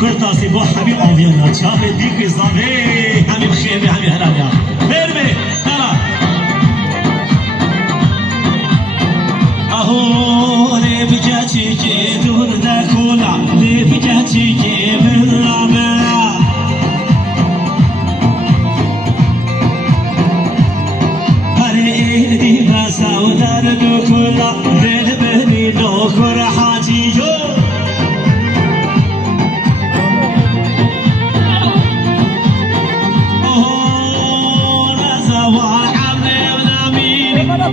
کرتاسی با همین آویانا چاپ دیگه زاوی همین خیلی همین هرانیا برمی هلا آهو لی بجاچی که دور دکولا لی بجاچی که بلابه هره ایدی بسا و در دکولا دل بنی نوکر حاجیو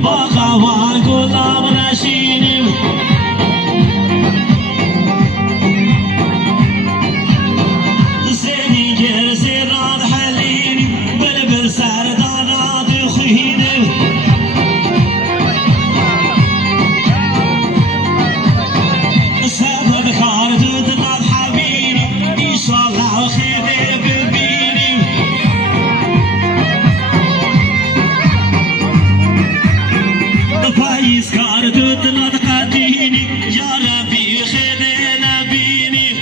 باقا غلام نشینیم زنی گر زیران حلینیم بلبل سردانات خوینیم سبب کار دود ناب حبینیم ایشالله خیده ببینیم پاییز کار دود ناد قدینی یا ربی خیده نبینی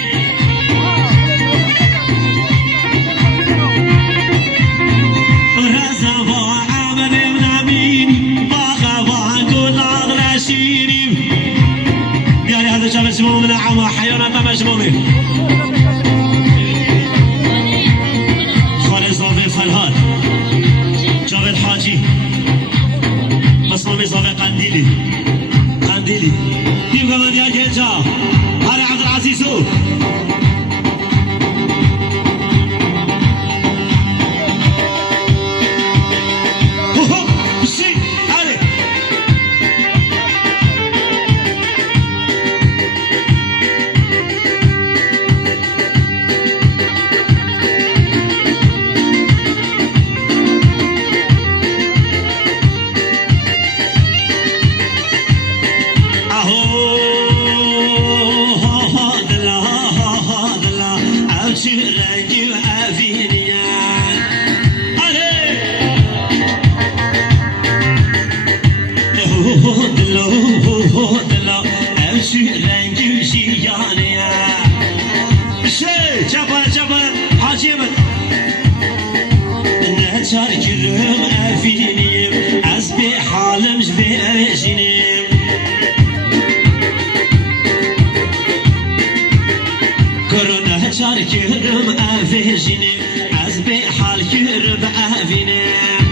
رزا و عملم نبینی باقا و گلاب نشینیم بیاری هذا شاب اسمه من عما حیانات مجمومه خالص ضافي فرهاد جاوید حاجی مصمم صافي قنديلي تيم كمان ديال جيجا هلا عبد العزيزو شاركرم أفينيم أسبي حالم جبي أجينيم كورونا شاركرم أفينيم أسبي حالكرم أفينيم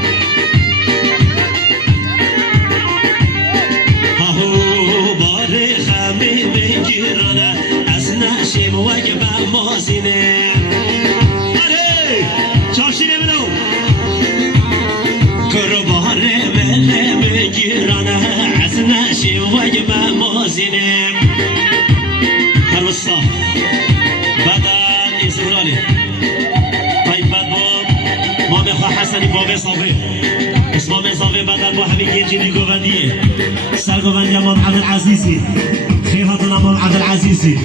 أهو باري خمي بكيرنا أسنا شيم وجبة موزينيم أري شاشيني منو كرباري ملي بكيرنا أسنا شيم وجبة موزينيم هالوصا بدل إسرائيلي طيب باب مامي خوا حسني بابي صافي اسمه صافي بدل بو همین گنجینی گوندیه سر گوندی امام عبدالعزیزی خیراتون امام عبدالعزیزی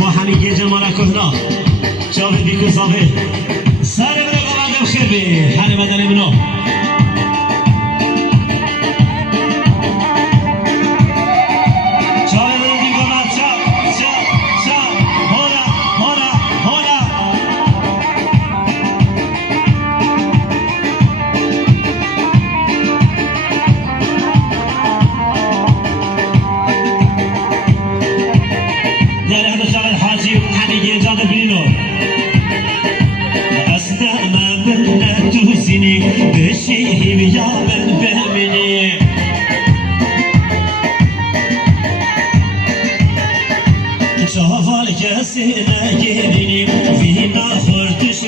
با همین گنج مالا کهنا جاوید بیکو صافی سر برو گوندم خیر بی هر بدل منو بشيهم يا من بهمني شافالك سنة جيبني فينا خرطش